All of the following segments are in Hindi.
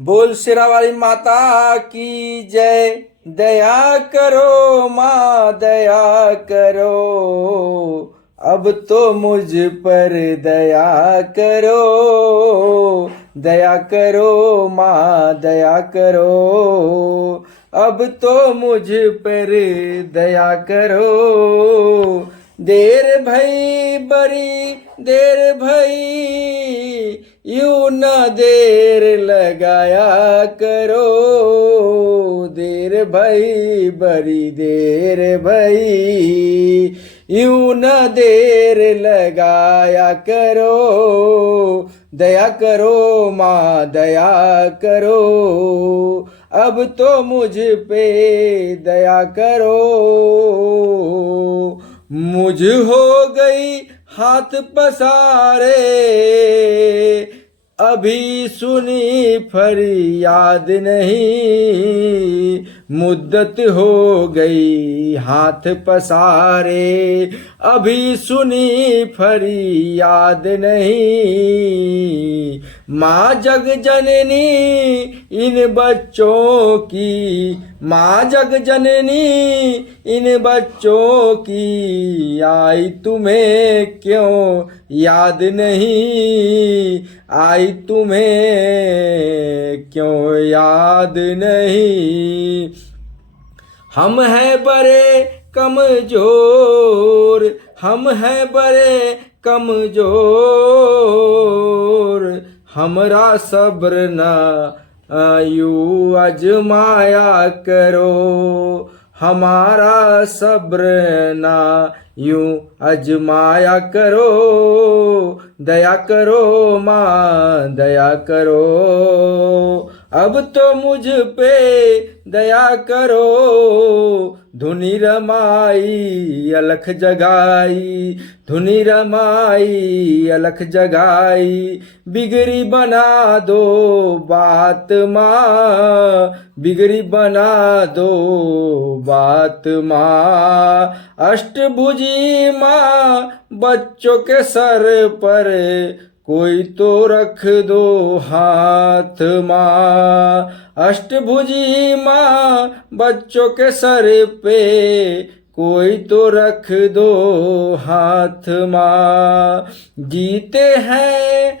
बोल शेरावाली माता की जय। दया करो माँ दया करो, अब तो मुझ पर दया करो। दया करो माँ दया करो, अब तो मुझ पर दया करो। देर भई बड़ी देर भई, यूं न देर लगाया करो। देर भई बड़ी देर भई, यूं न देर लगाया करो। दया करो माँ दया करो, अब तो मुझ पे दया करो। मुझ हो गई हाथ पसारे, अभी सुनी फरियाद नहीं। मुद्दत हो गई हाथ पसारे, अभी सुनी फरियाद नहीं। माँ जग जननी इन बच्चों की, माँ जग जननी इन बच्चों की, आई तुम्हें क्यों याद नहीं। आई तुम्हें क्यों याद नहीं। हम हैं बड़े कमजोर, हम हैं बड़े कमजोर, हमरा सब्र न यूं आजमाया करो। हमारा सब्र ना यूं आजमाया करो। दया करो माँ दया करो, अब तो मुझ पे दया करो। धुनी रमाई अलख जगाई, धुनी रमाई अलख जगाई, बिगड़ी बना दो बात माँ, बिगड़ी बना दो बात माँ। अष्टभुजी माँ बच्चों के सर पर कोई तो रख दो हाथ माँ। अष्टभुजी माँ बच्चों के सर पे कोई तो रख दो हाथ माँ। जीते हैं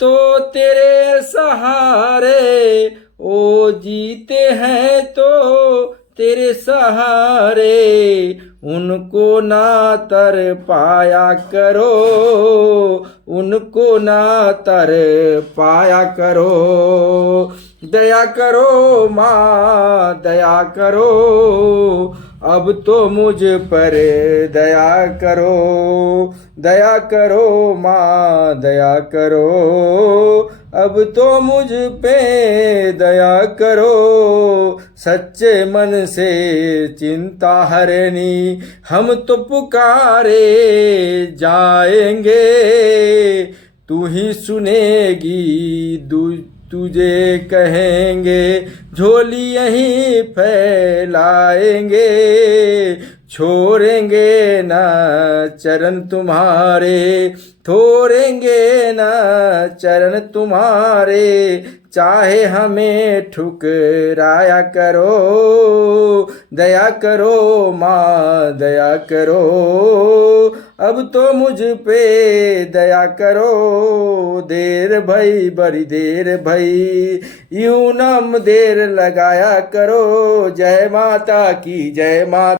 तो तेरे सहारे, ओ जीते हैं तो तेरे सहारे, उनको ना तर पाया करो, उनको ना तर पाया करो। दया करो माँ दया करो, अब तो मुझ पर दया करो। दया करो माँ दया करो, अब तो मुझ पे दया करो। सच्चे मन से चिंता हरनी हम तो पुकारे जाएंगे। तू ही सुनेगी तुझे कहेंगे, झोली यहीं फैलाएंगे। छोड़ेंगे ना चरण तुम्हारे, छोड़ेंगे ना चरण तुम्हारे, चाहे हमें ठुकराया करो। दया करो माँ दया करो, अब तो मुझ पे दया करो। देर भई बड़ी देर भई, यूं नम देर लगाया करो। जय माता की जय माता।